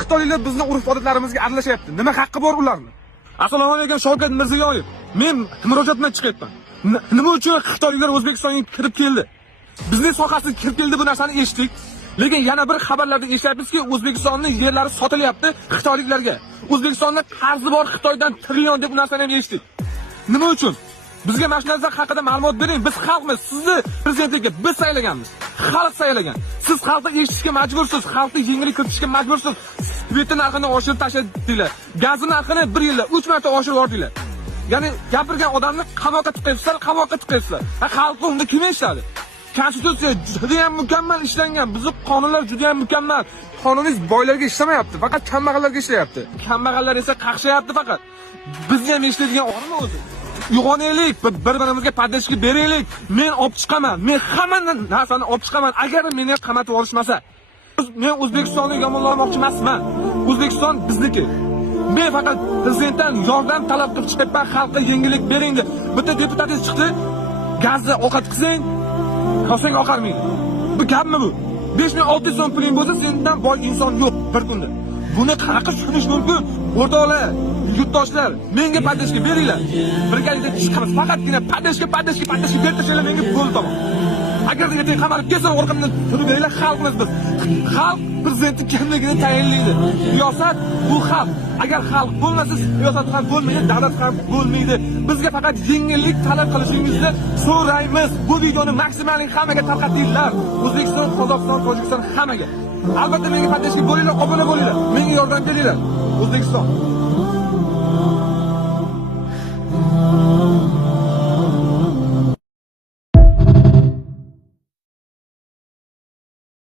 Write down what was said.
Xitoyliklar bizning urf-odatlarimizga aralashyapti. Nima haqqi bor ularning? Assalomu alaykum Shavkat Mirziyoyev. Men murojaat bilan chiqyapman. Nima uchun Xitoyliklar O'zbekistonga kirib keldi? Bizning sohasiga kirib keldi, bu narsani eshitdik. Lekin yana bir xabarlarda eshityapmizki, O'zbekistonning yerlari sotilyapti xitoyliklarga. O'zbekistonda qarzi bor Xitoydan trillion deb bu narsani ham eshitdik. Nima uchun? Bizga mana shu narsa haqida ma'lumot bering. Biz xalqmiz. Sizni prezidentlikka biz saylaganmiz. Xalq saylagan. Siz xalqni eshitishga majbursiz, xalqni yengillik kiritishga majbursiz. Sveti narxini oshirib tashladinglar. Gazni narxini 1 yilda 3 marta oshirib yordinglar. Ya'ni gapirgan odamni qamoqqa tiqaysizlar, qamoqqa tiqaysizlar. Xalqni unda kim eshitadi? Konstitutsiya juda ham mukammal ishlangan. Bizning qonunlar juda ham mukammal. Qonunimiz boylarga ishlamayapti, faqat kambag'allarga ishlayapti. Kambag'allar esa qaqshayapti faqat. Bizni ham eshitadigan o'rinmi o'zi? Uyg'onaylik, bir-birimizga podдержка beraylik. Men olib chiqaman. Men hamma narsani olib chiqaman agar meni qamatib olishmasa. Men O'zbekistonni yomonlamoqchi emasman. O'zbekiston bizniki. Men faqat prezidentdan yordam talab qilib chiqyapman, xalqqa yengillik bering deb. Bitta deputatingiz chiqdi, gazni ovqat qilsang, kosang oqarmaydi. Bu gapmi bu? 5600 so'm puling bo'lsa, sendan boy inson yo'q bir kunda. Buni qanaqa tushunish mumkin? O'rtoqlar, yurtdoshlar, menga podдержка beringlar. Birgalikda chiqamiz. Faqatgina podдержка bertasanglar menga bo'ldi tamom. Agar ertaga qamalib kelsa, orqamdan turib beringlar, xalqmiz biz. Xalq prezidentning kimligini tayinlaydi. Siyosat bu xalq. Agar xalq bo'lmasa, siyosat ham bo'lmaydi, davlat ham bo'lmaydi. Bizga faqat yengillik talab qilishingizni so'raymiz. Bu videoni maksimallik hammaga tarqatinglar. O'zbekiston, Qozog'iston, Tojikiston hammaga. Albatta menga podдержка bo'linglar, obuna bo'linglar. Menga yordam beringlar. O'zbekiston